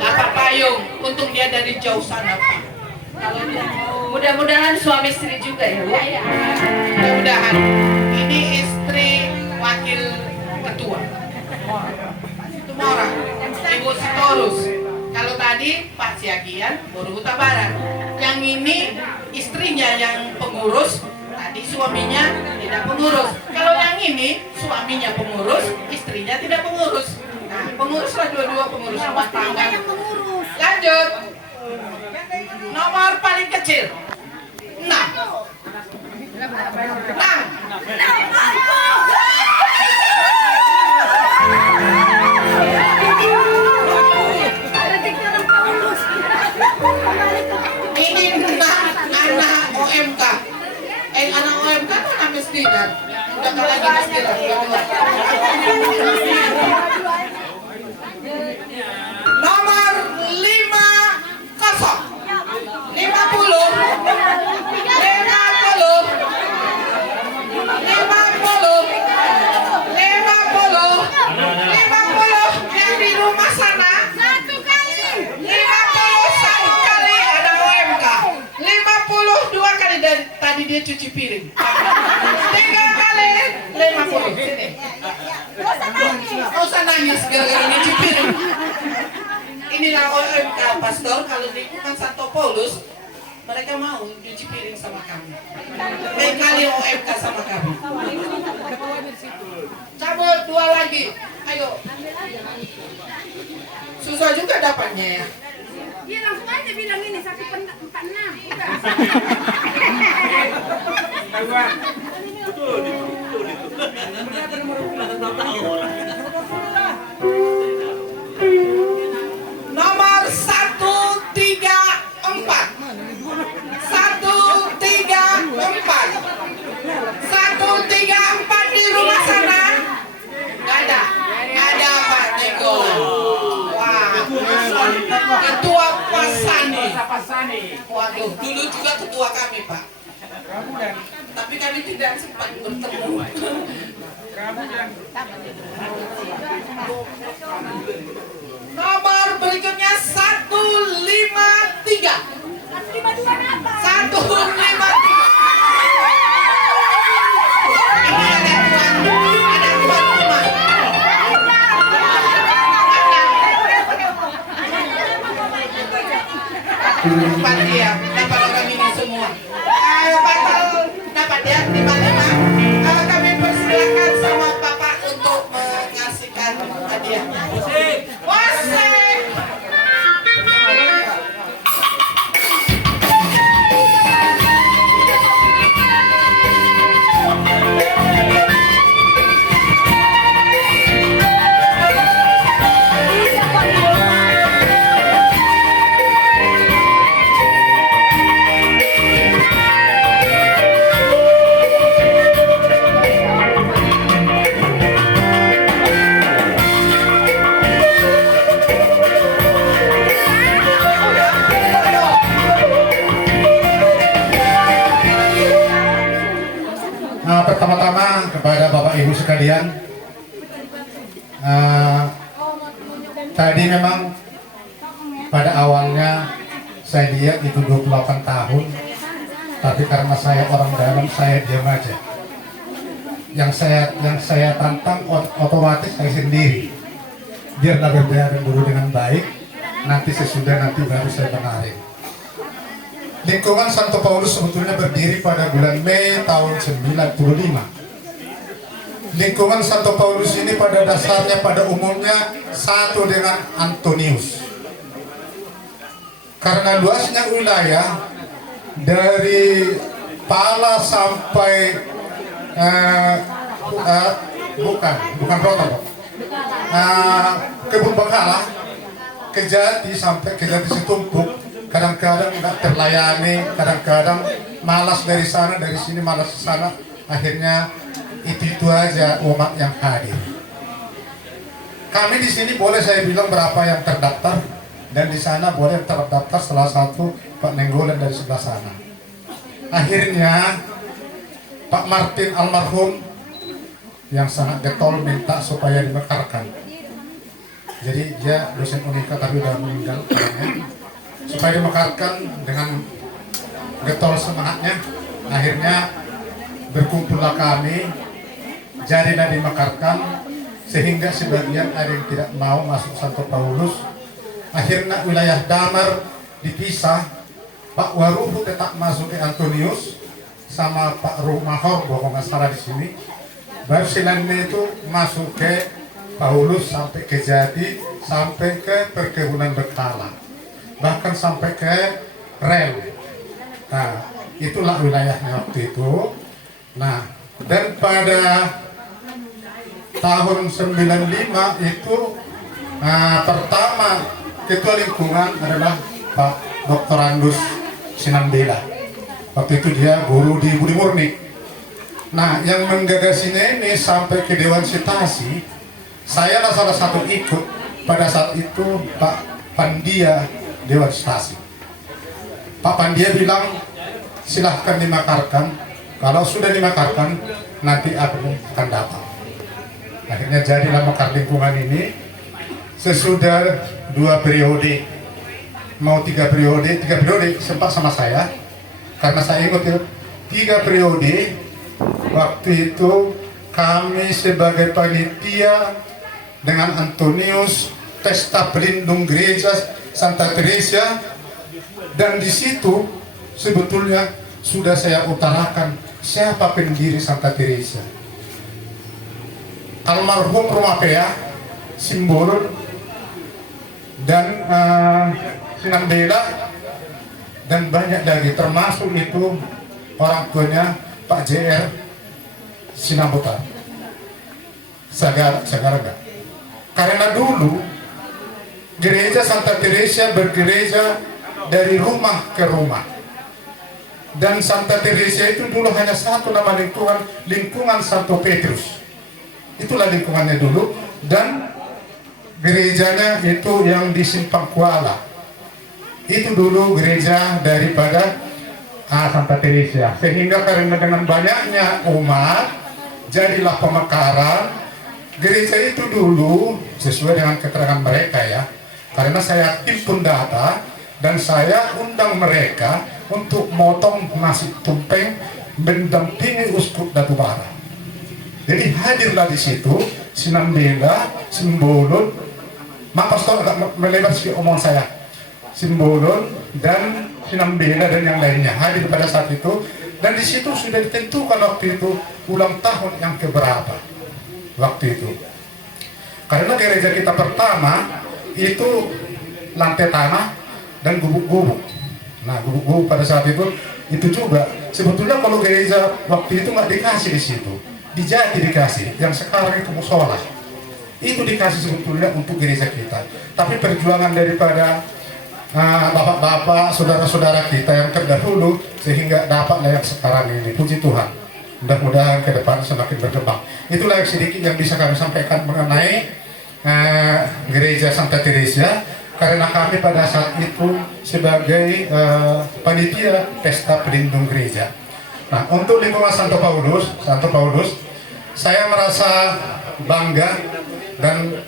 Dapat payung, untung dia dari jauh sana Pak. Kalau dia Mudah-mudahan suami istri juga ya, Bu. ya, mudah-mudahan. Ini istri wakil ketua. Itu orang, Ibu Sitorus. Kalau tadi Pak Siagian, Boru Huta Barat. Yang ini istrinya yang pengurus, tadi suaminya tidak pengurus. Kalau yang ini suaminya pengurus, istrinya tidak pengurus. Nah, penguruslah dua-dua pengurus rumah tangga. Lanjut. Nomor paling kecil 6. 6. Ini 6 anak OMK. Anak OMK kan anak mesdidan. Udah kalau lagi mesdidan. Nomor 50. 50 yang di rumah sana 1 kali 51 kali ada OMK 52 kali dari tadi dia cuci piring 3 kali 50 sini nggak usah nangis gara-gara nyuci piring. Inilah OMK pastor. Kalau di lingkungan Santo Paulus mereka mau cuci piring sama kami. Kali OMK sama kami. Cabut 2 lagi. Ayo. Susah juga dapatnya ya. Iya langsung aja bilang ini 1/46. Nomor 134. 134 di rumah sana. Gak ada Pak Nenggolan. Wah, ketua Pasani. Waduh, dulu juga ketua kami Pak. Tapi kami tidak sempat bertemu. Nomor berikutnya 153. 153. Ini ada tuan rumah. Dapat dia, dapat orang ini semua. Batal dapat ya 55. Kami persilakan sama Bapak untuk mengasihkan hadiahnya. Wasik. Pertama-tama kepada Bapak Ibu sekalian, tadi memang pada awalnya saya lihat itu 28 tahun, tapi karena saya orang dalam saya diam aja. Yang saya tantang otomatis saya sendiri, biarlah berjalan dulu dengan baik, nanti sesudah baru saya benarin. Lingkungan Santo Paulus sebetulnya berdiri pada bulan Mei tahun 95. Lingkungan Santo Paulus ini pada dasarnya pada umumnya satu dengan Antonius. Karena luasnya wilayah dari Pala sampai bukan Roto, Kebun Bengkala, Kejati sampai Kejati Situmpuk. Kadang-kadang nggak terlayani, kadang-kadang malas dari sana, dari sini malas ke sana. Akhirnya itu aja umat yang hadir. Kami di sini boleh saya bilang berapa yang terdaftar, dan di sana boleh terdaftar salah satu Pak Nenggolan dari sebelah sana. Akhirnya Pak Martin almarhum yang sangat getol minta supaya dimekarkan. Jadi dia dosen Unika tapi udah meninggal orangnya. Supaya dimekarkan dengan getol semangatnya, akhirnya berkumpullah kami, jadilah dimekarkan, sehingga sebagian ada yang tidak mau masuk Santo Paulus. Akhirnya wilayah Damar dipisah, Pak Waruhu tetap masuk ke Antonius sama Pak Rumahor, kalau nggak salah di sini. Baru selainnya itu masuk ke Paulus sampai ke Jati, sampai ke perkebunan Bekala, bahkan sampai ke rel. Nah, itulah wilayahnya waktu itu. Nah, dan pada tahun 95 itu pertama ketua lingkungan adalah Pak Dr. Andus Sinambela. Waktu itu dia guru di Budi Murni. Nah, yang menggagasinya ini sampai ke Dewan Sitasi, saya adalah salah satu ikut pada saat itu Pak Pandia Dewan Sitasi. Pak Pandia bilang silahkan dimakarkan, kalau sudah dimakarkan nanti aku akan datang. Akhirnya jadilah mekar lingkungan ini. Sesudah 2 periode, mau 3 periode sempat sama saya, karena saya ikut 3 periode. Waktu itu kami sebagai panitia dengan Antonius pesta pelindung gereja Santa Teresa, dan di situ sebetulnya sudah saya utarakan siapa pendiri Santa Teresa. Almarhum Rumapea, Simbol, dan Sinambela, dan banyak lagi, termasuk itu orang tuanya Pak JR Sinambutan Sagaraga. Karena dulu gereja Santa Teresa bergereja dari rumah ke rumah, dan Santa Teresa itu dulu hanya satu nama lingkungan Santo Petrus. Itulah lingkungannya dulu, dan gerejanya itu yang di Simpang Kuala. Itu dulu gereja daripada Santa Teresa. Sehingga karena dengan banyaknya umat, jadilah pemekaran. Gereja itu dulu sesuai dengan keterangan mereka ya. Karena saya himpun data dan saya undang mereka untuk motong nasi tumpeng mendampingi Uskup Datubara. Jadi hadirlah di situ Sinambela, Simbolon, pastor agak melebar sedikit omong saya, Simbolon dan Sinambela dan yang lainnya hadir pada saat itu, dan di situ sudah ditentukan waktu itu ulang tahun yang keberapa waktu itu. Karena gereja kita pertama itu lantai tanah dan gubuk-gubuk. Nah, gubuk-gubuk pada saat itu juga sebetulnya kalau gereja waktu itu nggak dikasih di situ. Di Jati dikasih, yang sekarang itu musola. Itu dikasih sebetulnya untuk gereja kita. Tapi perjuangan daripada bapak-bapak, saudara-saudara kita yang terdahulu, sehingga dapatlah yang sekarang ini. Puji Tuhan. Mudah-mudahan ke depan semakin berkembang. Itulah yang sedikit yang bisa kami sampaikan mengenai gereja Santa Teresa. Karena kami pada saat itu sebagai panitia pesta pelindung gereja. Nah, untuk lingkungan Santo Paulus, saya merasa bangga dan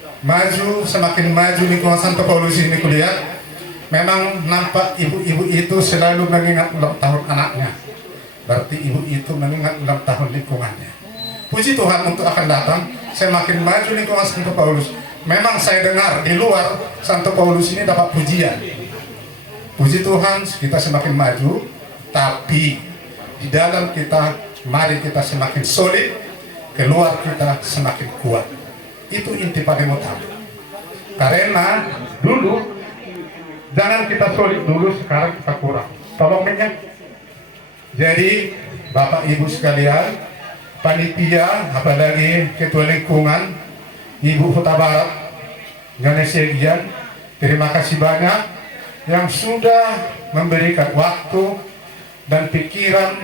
semakin maju lingkungan Santo Paulus ini kuliah. Memang nampak ibu-ibu itu selalu mengingat ulang tahun anaknya. Berarti ibu itu mengingat ulang tahun lingkungannya. Puji Tuhan untuk akan datang, semakin maju lingkungan Santo Paulus. Memang saya dengar di luar Santo Paulus ini dapat pujian. Puji Tuhan kita semakin maju, tapi di dalam kita, mari kita semakin solid, keluar kita semakin kuat. Itu inti paling utama. Karena dulu, jangan kita solid dulu, sekarang kita kurang. Tolong ingat. Jadi, Bapak Ibu sekalian, panitia, apalagi ketua lingkungan, Ibu Huta Barat, Ganesha Gian, terima kasih banyak yang sudah memberikan waktu dan pikiran,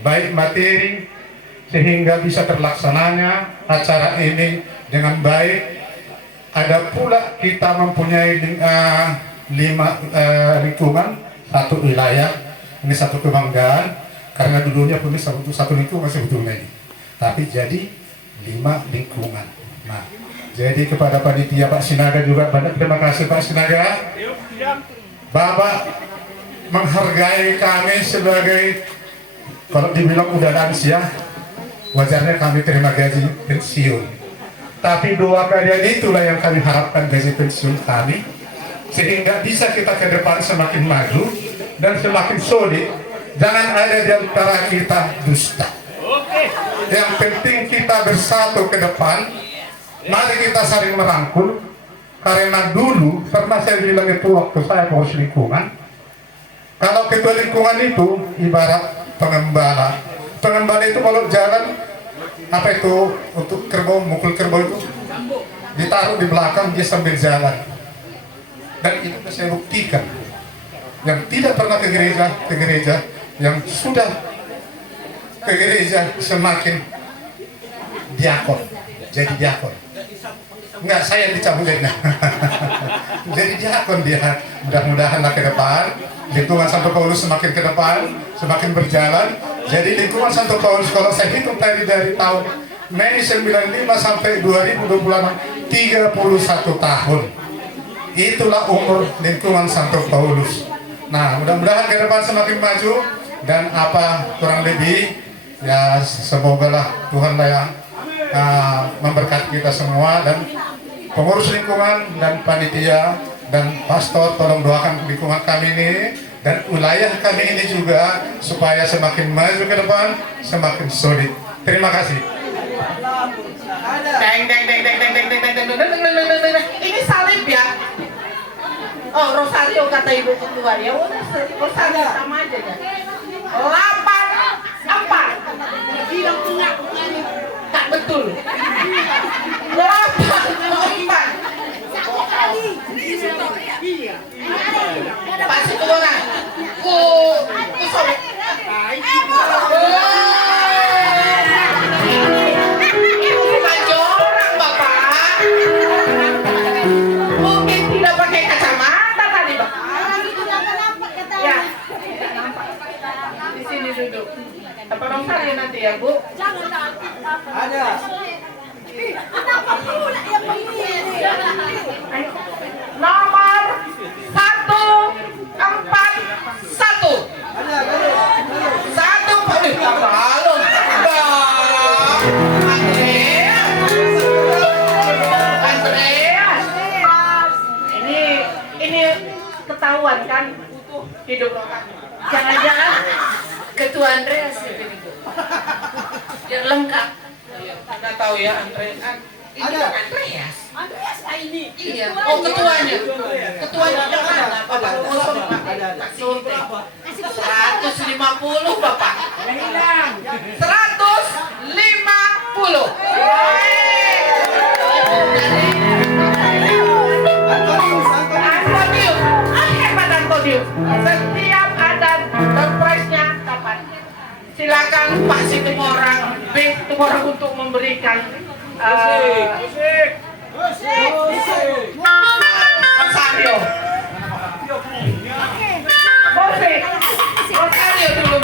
baik materi, sehingga bisa terlaksananya acara ini dengan baik. Ada pula kita mempunyai 5 lingkungan, 1 wilayah. Ini satu kebanggaan, karena dulunya pun satu lingkungan sebetulnya ini. Tapi jadi 5 lingkungan. Nah, Jadi kepada panitia Pak Sinaga juga banyak terima kasih Pak Sinaga. Bapak menghargai kami sebagai, kalau dibilang udah lansia, wajarnya kami terima gaji pensiun. Tapi doa kalian itulah yang kami harapkan gaji pensiun kami, sehingga bisa kita ke depan semakin maju dan semakin solid. Jangan ada di antara kita dusta. Yang penting kita bersatu ke depan. Mari kita saling merangkul. Karena dulu pernah saya bilang itu waktu saya pengurus lingkungan, kalau ketua lingkungan itu ibarat pengembala. Pengembala itu kalau jalan, apa itu untuk kerbau, mukul kerbau itu ditaruh di belakang, dia sambil jalan. Dan itu saya buktikan, yang tidak pernah ke gereja, yang sudah ke gereja semakin diakon, jadi diakon. Enggak, saya dicabutin. Jadi diakon dia. Mudah-mudahan ke depan lingkungan Santo Paulus semakin ke depan, semakin berjalan. Jadi lingkungan Santo Paulus, kalau saya hitung tadi dari tahun Mei 95 sampai 2026, 31 tahun. Itulah umur lingkungan Santo Paulus. Nah, mudah-mudahan ke depan semakin maju, dan apa kurang lebih ya semoga lah Tuhan lah yang memberkati kita semua, dan pengurus lingkungan dan panitia dan pastor tolong doakan lingkungan kami ini dan wilayah kami ini juga supaya semakin maju ke depan, semakin solid. Terima kasih. Ini salib ya. Oh, Rosario kata ibu ketua ya. Udah Rosario sama aja kan. 84. Bilang enggak. Tak betul. 84. Pasti orang. Sorry. Maju orang Bapak. Mungkin tidak pakai kacamata tadi Bapak. Ya. Di sini duduk. Apa dong saya nanti ya Bu? Ada. Nomor 141. Satu Pak. Halo. Andreas. Ini ketahuan kan utuh hidup orang. Jangan-jangan Ketua Andreas itu nih. Biar lengkap. Nggak tahu ya Andreas. Ini kan Andreas. Andreas ini. Iya. Oh ketuanya. Ketuanya yang mana Bapak? Kosong Pak. Kasih kita. 150 Bapak. Hilang. 150. Antonius. Hebat Antonius. Setiap ada surprise-nya dapat. Silakan Pak si Tumorang, B Tumorang untuk memberikan Rosario. Rosario dulu.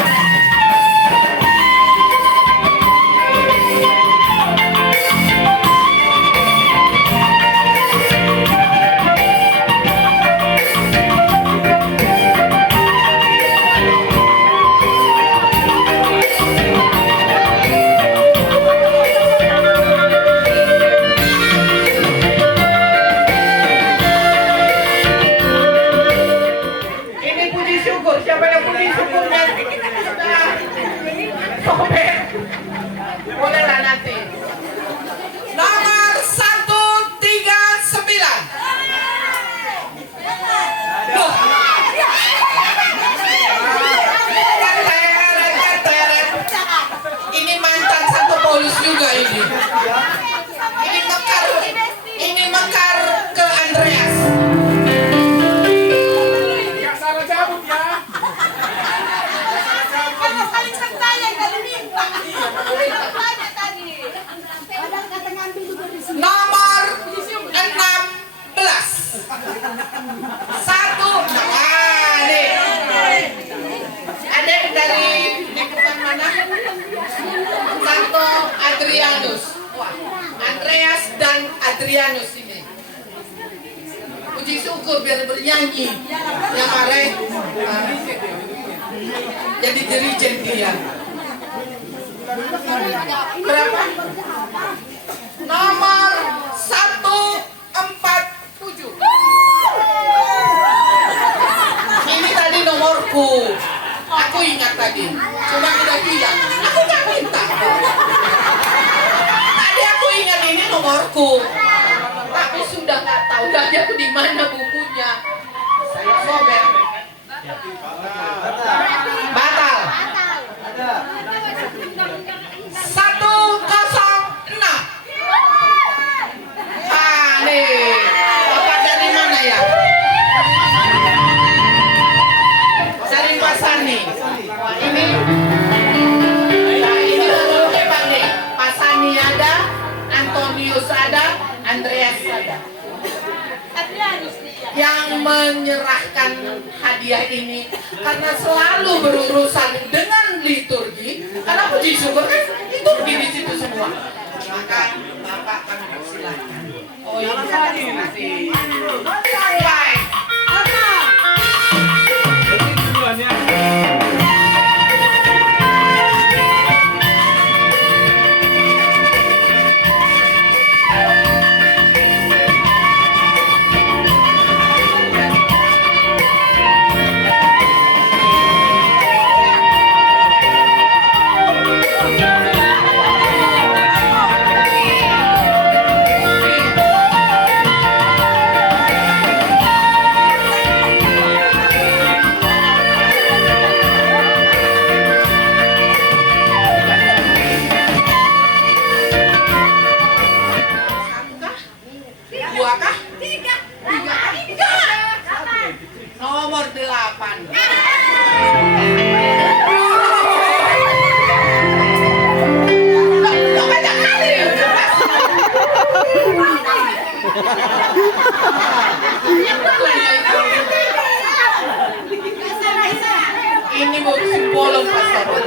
Siapa yang puji syukurnya? Sobek. Boleh lah nanti. Nomor 139. Loh. Ini mantan Santo Paulus juga ini. Ini mekar ke Andreas. Nomor 16. Satu. Nah, nih. Ada dari lingkungan mana? Santo Adrianus. Andreas dan Adrianus ini. Puji syukur biar bernyanyi. Yang kemarin jadi dirijen dia. Berapa? Nomor 147. Ini tadi nomorku. Aku ingat tadi. Cuma tidak bilang. Aku nggak minta. Tadi aku ingat ini nomorku. Tapi sudah nggak tahu lagi aku di mana bukunya. Saya sobek. Batal. 106. Ah, nih. Bapak dari mana ya? Dari Pasani. Wah, ini. Nah, ini baru hebat nih. Pasani ada, Antonius ada, Andreas ada. Yang menyerahkan hadiah ini karena selalu berurusan dengan liturgi, karena puji syukur kan itu di situ semua. Maka Bapak kami persilahkan. Oh ini baik. Nomor 8. Ini simbolon pastor.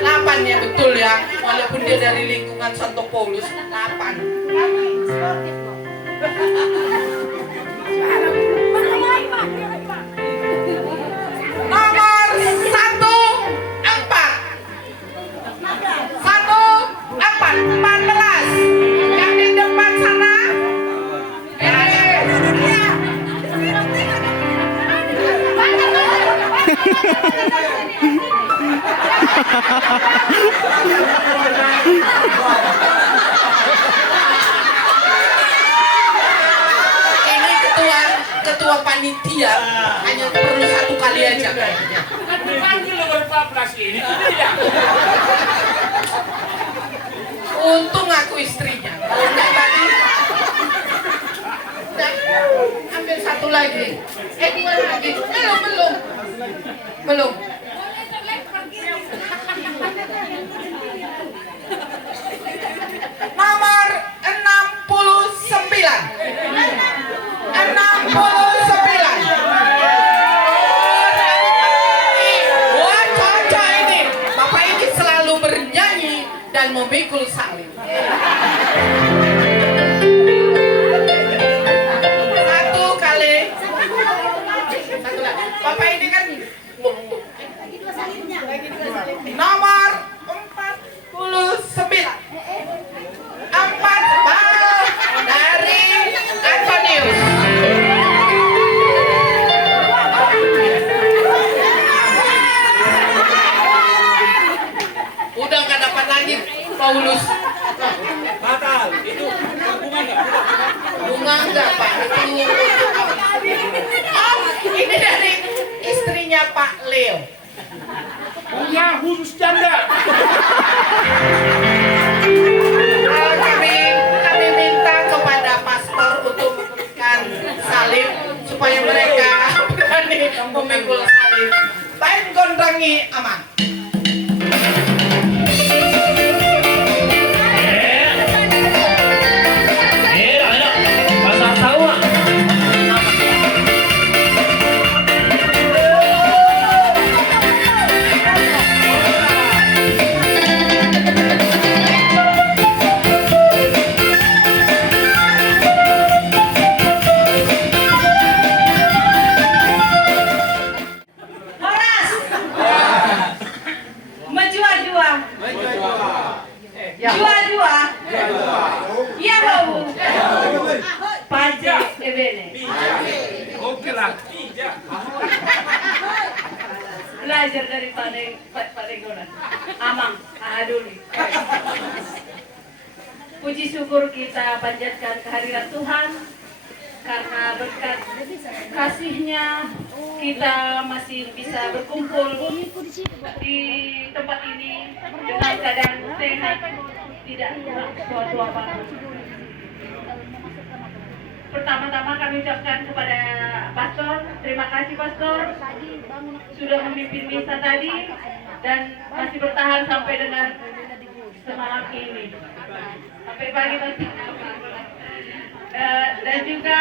8 ya betul ya. Walaupun dia dari lingkungan Santo Paulus 8. Nomor 14. Yang di depan sana. Ini ketua panitia hanya perlu 1 kali aja kayaknya. Dipanggil nomor 14 ini tidak. Untung aku istrinya. Kalau enggak tadi. Udah, ambil 1 lagi. 2 lagi. Belum. Nomor 69. Wah, cocok ini. Bapak ini selalu bernyanyi dan memikul salib. 1 kali. 1 lagi. Bapak ini kan nomor 49. 4 bal dari Antonius. Udah nggak dapat lagi Paulus. Batal. Itu Bunga enggak Pak? Oh, ini dari istrinya Pak Leo. bunga khusus janda. Kami minta kepada pastor untuk memberikan salib supaya mereka berani memikul salib. Baik gondrangi aman. bene. Oke lah, tidak. Belajar dari Pak Regonan. Amang, Aduli. Puji syukur kita panjatkan kehadiran Tuhan karena berkat kasih-Nya kita masih bisa berkumpul di tempat ini dengan keadaan sehat, tidak kurang suatu apapun. Pertama-tama kami ucapkan kepada Pastor, terima kasih Pastor sudah memimpin misa tadi dan masih bertahan sampai dengan semalam ini, sampai pagi Pastor. Dan juga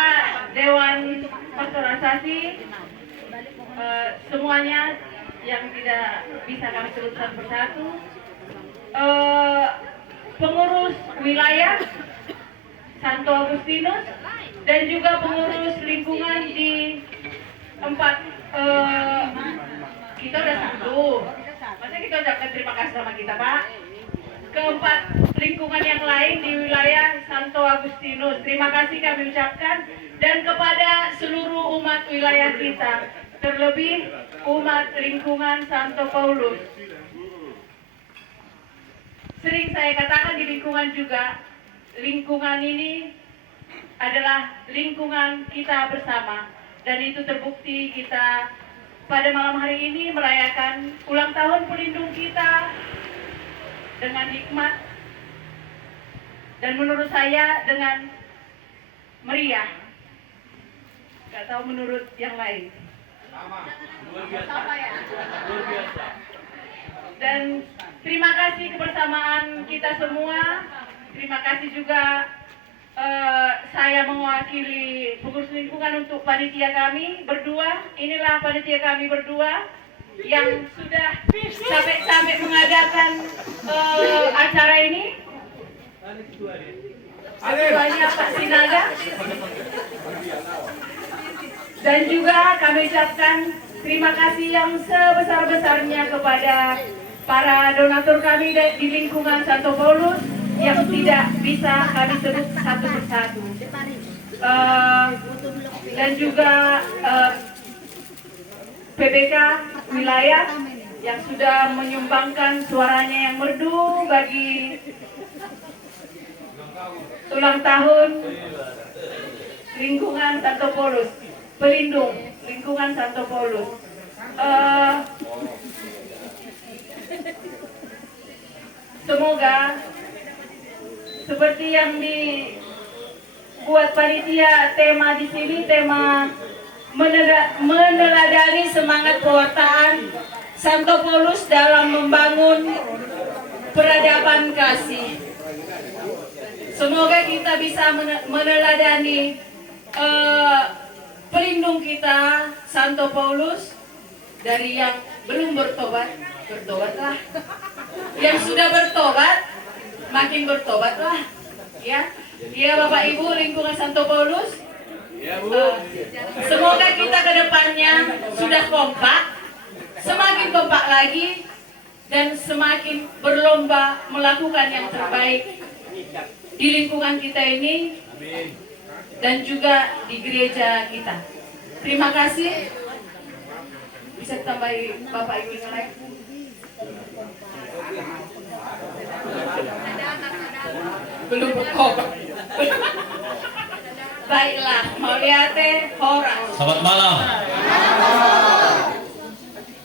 Dewan Pastoralisasi, semuanya yang tidak bisa kami sebutkan persatu, pengurus wilayah Santo Agustinus, dan juga pengurus lingkungan di tempat kita udah satu. Masa kita ucapkan terima kasih sama kita Pak. Keempat lingkungan yang lain di wilayah Santo Agustinus, terima kasih kami ucapkan, dan kepada seluruh umat wilayah kita, terlebih umat lingkungan Santo Paulus. Sering saya katakan di lingkungan juga, lingkungan ini adalah lingkungan kita bersama, dan itu terbukti kita pada malam hari ini merayakan ulang tahun pelindung kita dengan hikmat dan menurut saya dengan meriah. Gak tahu menurut yang lain. Sama ya. Dan terima kasih kebersamaan kita semua. Terima kasih juga saya mewakili pengurus lingkungan untuk panitia kami berdua. Inilah panitia kami berdua yang sudah sampai mengadakan acara ini. Ketuanya Pak Sinaga. Dan juga kami ucapkan terima kasih yang sebesar-besarnya kepada para donatur kami di lingkungan Santo Paulus yang tidak bisa kami sebut satu persatu. Dan juga PBK wilayah yang sudah menyumbangkan suaranya yang merdu bagi ulang tahun lingkungan Santo Paulus, pelindung lingkungan Santo Paulus. Semoga seperti yang dibuat panitia tema di sini, tema meneladani semangat pewartaan Santo Paulus dalam membangun peradaban kasih. Semoga kita bisa meneladani pelindung kita Santo Paulus, dari yang belum bertobat, bertobatlah. Yang sudah bertobat, makin bertobatlah. Ya, Bapak Ibu lingkungan Santo Paulus. Semoga kita ke depannya sudah kompak, semakin kompak lagi, dan semakin berlomba melakukan yang terbaik di lingkungan kita ini dan juga di gereja kita. Terima kasih. Bisa tambahin Bapak Ibu yang lain? Belum berkobar. Baiklah, Mauliate Horas. Selamat malam.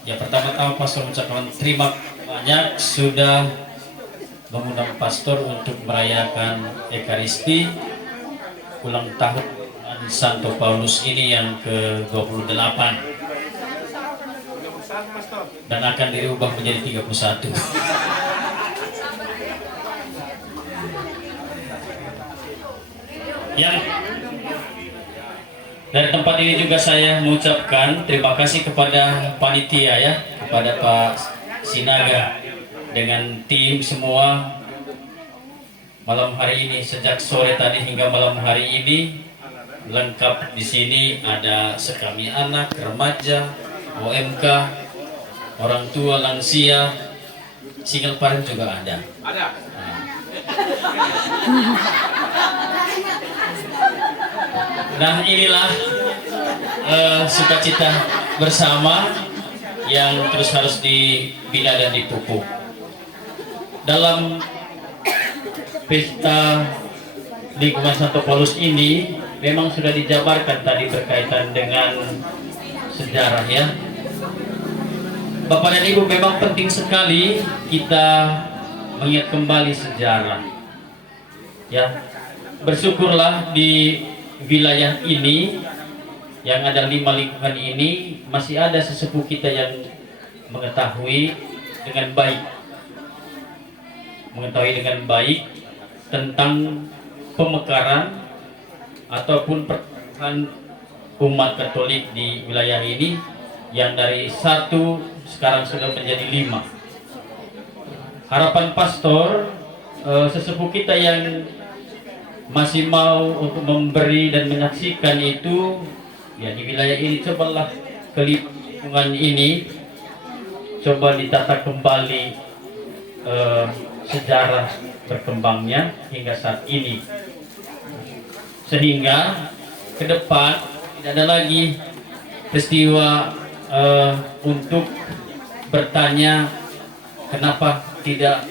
Ya, pertama-tama Pastor mengucapkan terima banyak sudah mengundang Pastor untuk merayakan Ekaristi ulang tahun Santo Paulus ini yang ke-28 dan akan dirubah menjadi 31. Ya, dari tempat ini juga saya mengucapkan terima kasih kepada panitia ya, kepada Pak Sinaga dengan tim semua malam hari ini, sejak sore tadi hingga malam hari ini lengkap. Di sini ada sekami anak, remaja, OMK, orang tua, lansia, single parent juga ada. Nah inilah sukacita bersama yang terus harus dibina dan dipupuk. Dalam pesta lingkungan Santo Paulus ini memang sudah dijabarkan tadi berkaitan dengan sejarah ya. Bapak dan Ibu, memang penting sekali kita mengingat kembali sejarah. Ya, bersyukurlah di wilayah ini yang ada 5 lingkungan ini masih ada sesepuh kita yang mengetahui dengan baik tentang pemekaran ataupun perkembangan umat Katolik di wilayah ini yang dari 1 sekarang sudah menjadi 5. Harapan pastor sesepuh kita yang masih mau untuk memberi dan menyaksikan itu ya di wilayah ini, cobalah ke lingkungan ini, coba ditata kembali sejarah berkembangnya hingga saat ini, sehingga ke depan tidak ada lagi peristiwa untuk bertanya kenapa tidak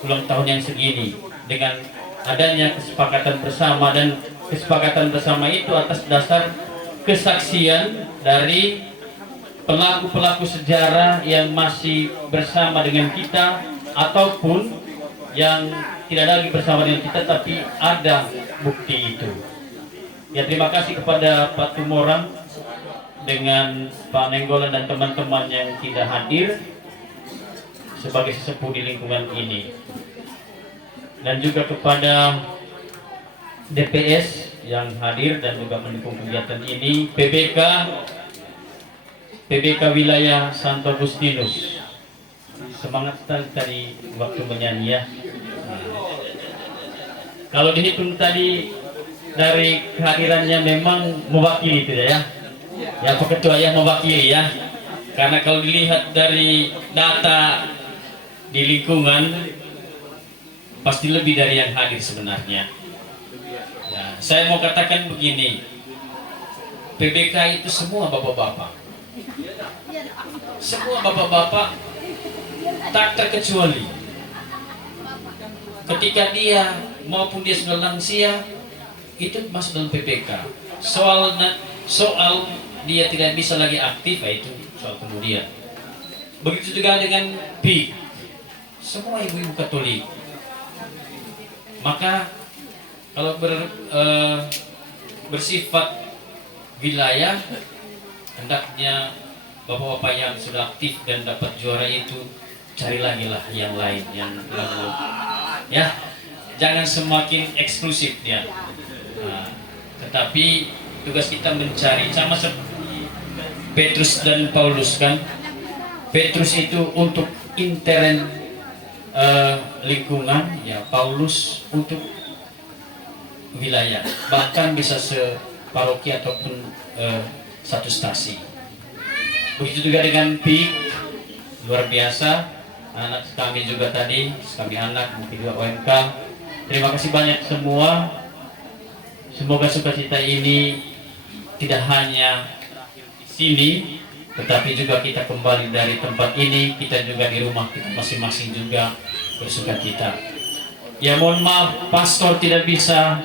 ulang tahun yang segini. Dengan adanya kesepakatan bersama, dan kesepakatan bersama itu atas dasar kesaksian dari pelaku-pelaku sejarah yang masih bersama dengan kita ataupun yang tidak lagi bersama dengan kita tapi ada bukti itu. Ya, terima kasih kepada Pak Tumorang dengan Pak Nenggolan dan teman-teman yang tidak hadir sebagai sesepuh di lingkungan ini, dan juga kepada DPS yang hadir dan juga mendukung kegiatan ini, PBK wilayah Santo Agustinus. Semangat tadi waktu menyanyi ya. Kalau dihitung tadi dari kehadirannya memang mewakili itu ya. Ya Pak Ketua ya, mewakili ya. Karena kalau dilihat dari data di lingkungan pasti lebih dari yang hadir sebenarnya. Ya, saya mau katakan begini, PBK itu semua bapak-bapak. Semua bapak-bapak tak terkecuali. Ketika dia maupun dia sudah lansia itu masuk dalam PPK. Soal dia tidak bisa lagi aktif, itu soal kemudian. Begitu juga dengan PIK, semua ibu-ibu Katolik. Maka kalau bersifat wilayah, hendaknya bapak-bapak yang sudah aktif dan dapat juara itu cari lagi lah yang lain yang lalu. Ya, jangan semakin eksklusif dia. Nah, tetapi tugas kita mencari, sama seperti Petrus dan Paulus kan. Petrus itu untuk intern lingkungan, ya Paulus untuk wilayah, bahkan bisa separoki ataupun satu stasi. Begitu juga dengan PIK, luar biasa. Anak kami juga tadi, kami anak, mungkin juga OMK. Terima kasih banyak semua. Semoga sukacita ini tidak hanya di sini, tetapi juga kita kembali dari tempat ini, kita juga di rumah kita masing-masing juga bersukacita. Ya mohon maaf, pastor tidak bisa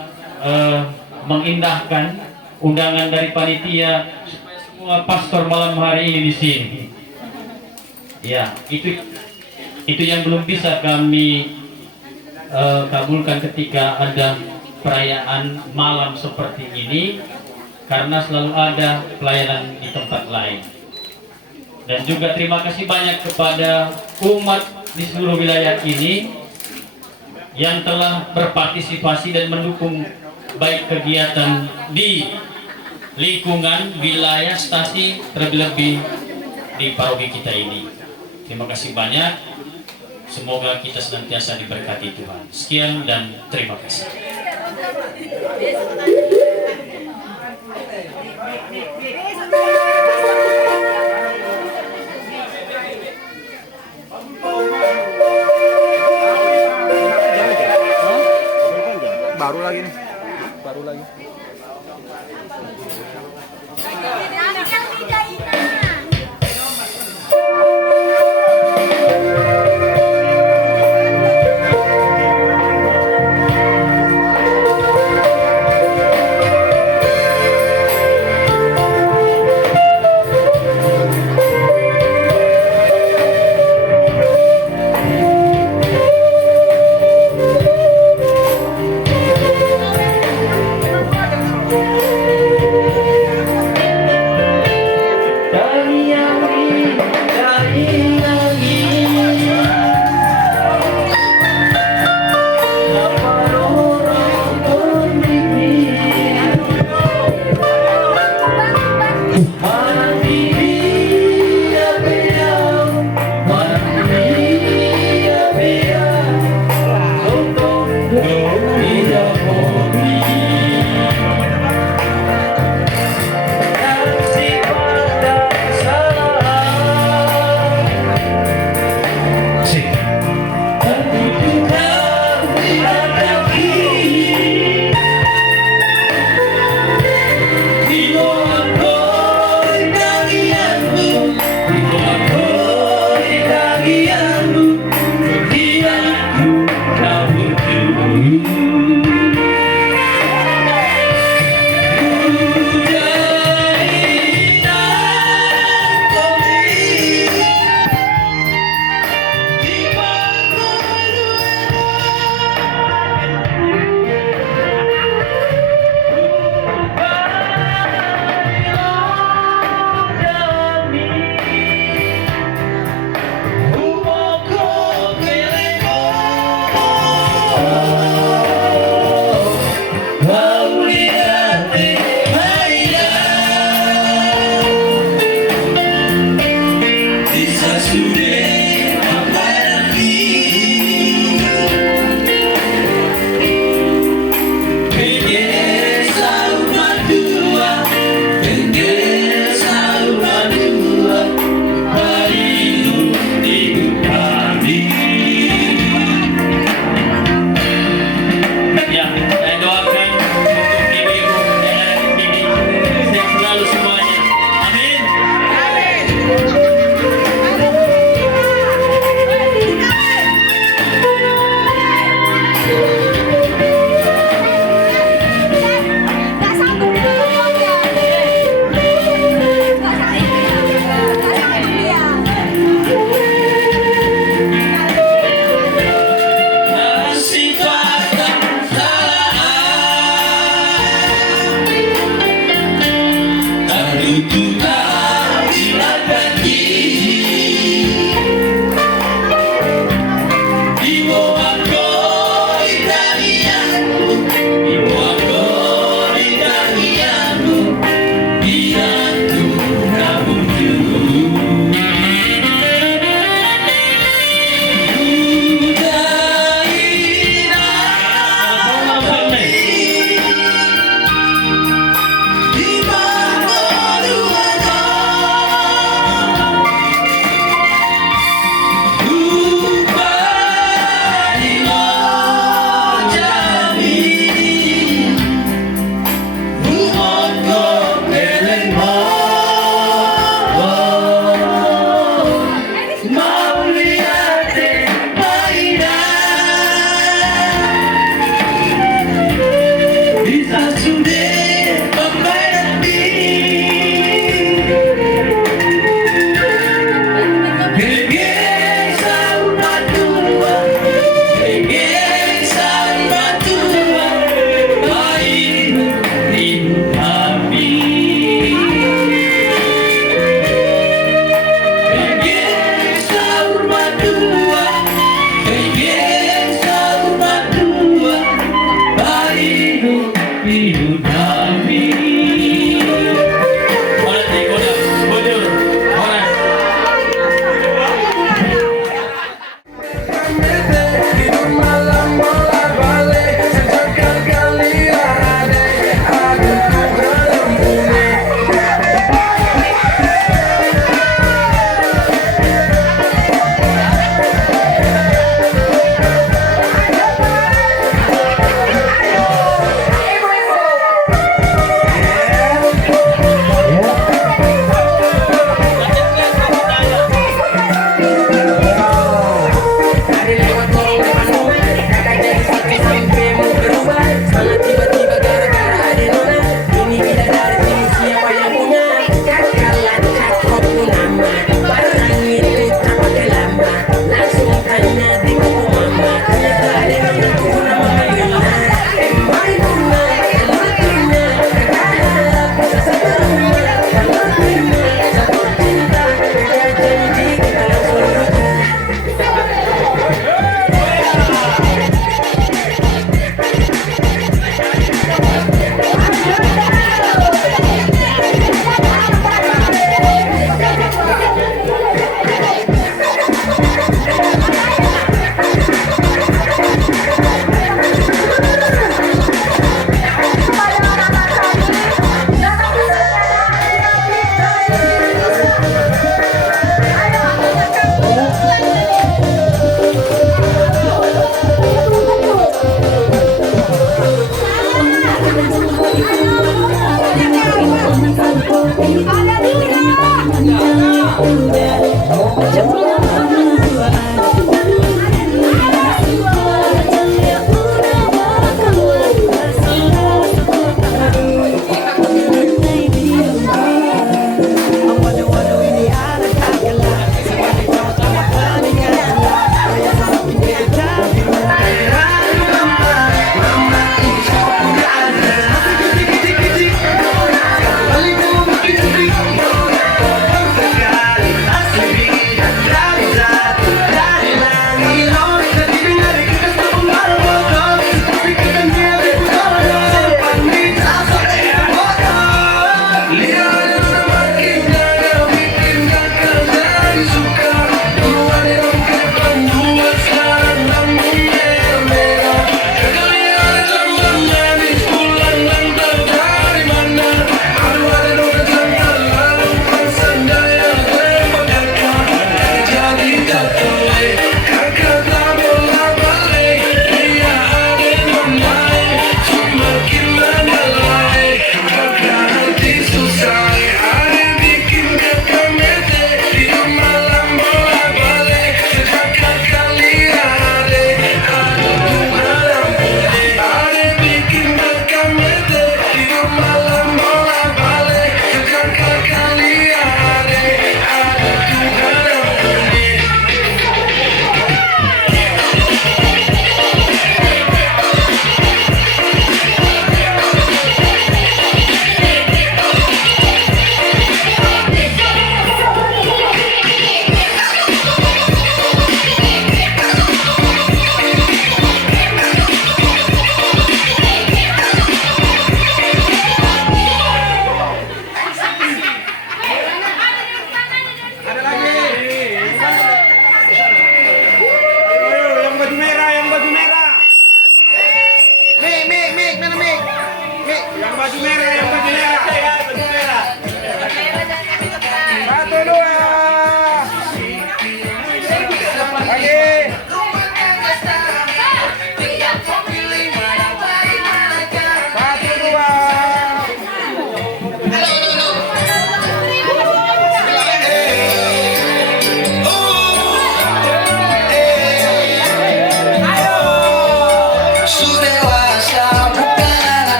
mengindahkan undangan dari panitia supaya semua pastor malam hari ini di sini. Ya, itu yang belum bisa kami kabulkan ketika ada perayaan malam seperti ini, karena selalu ada pelayanan di tempat lain. Dan juga terima kasih banyak kepada umat di seluruh wilayah ini yang telah berpartisipasi dan mendukung baik kegiatan di lingkungan wilayah stasi, terlebih-lebih di paroki kita ini. Terima kasih banyak. Semoga kita senantiasa diberkati Tuhan. Sekian dan terima kasih. Baru lagi nih, baru lagi. Dan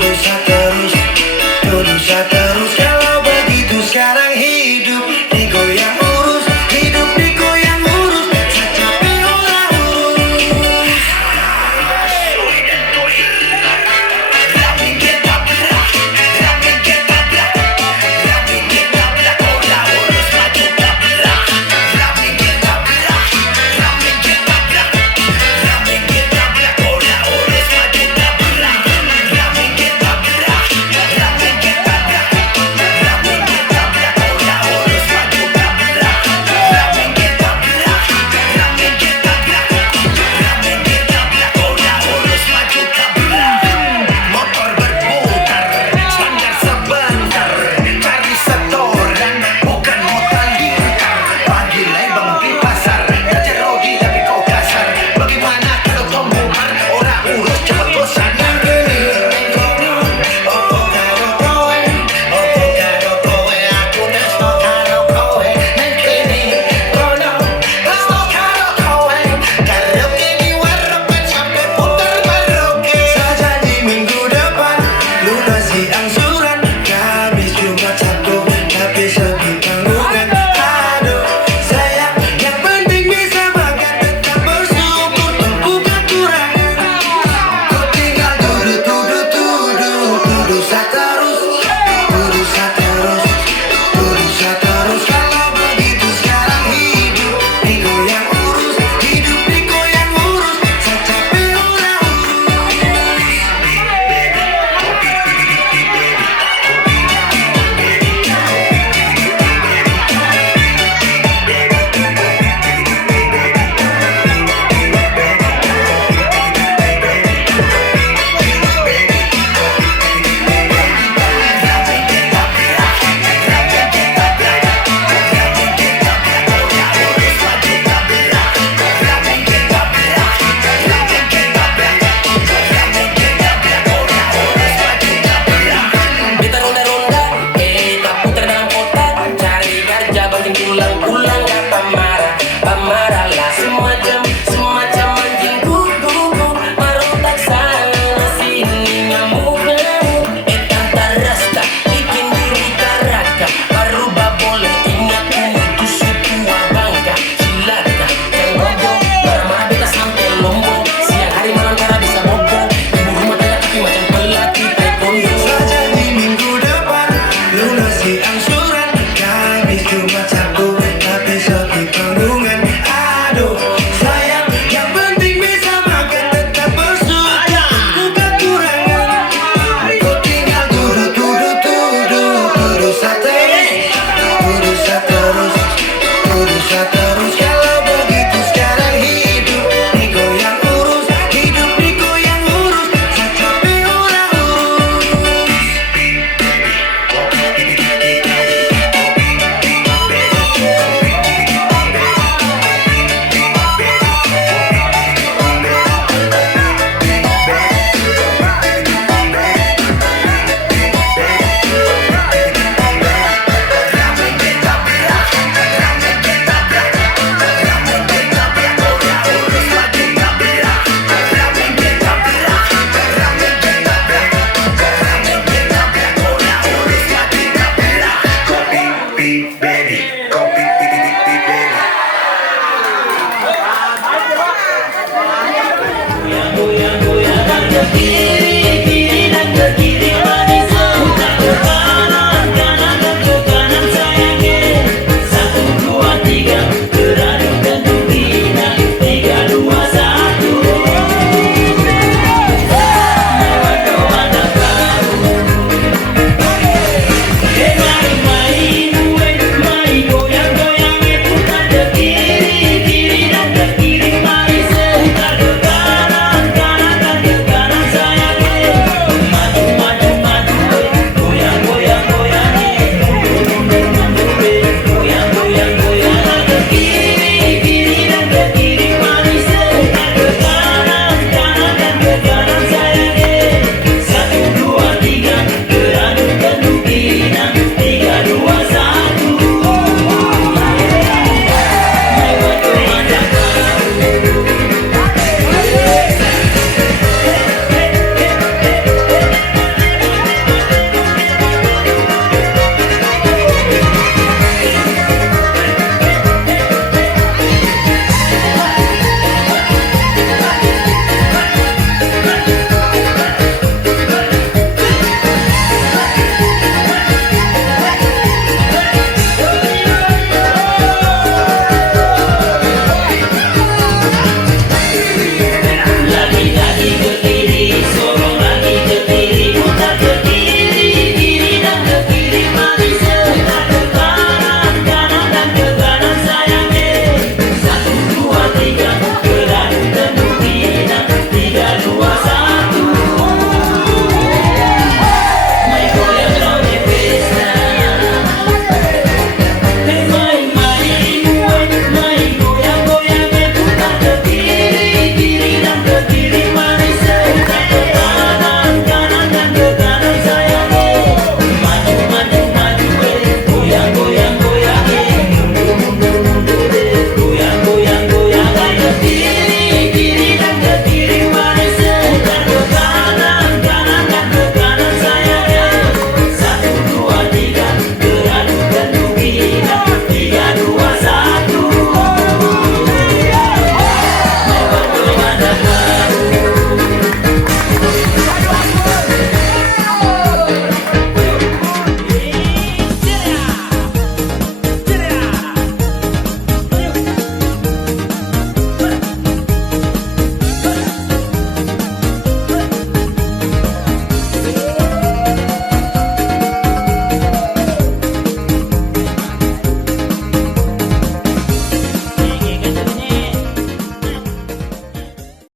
berusaha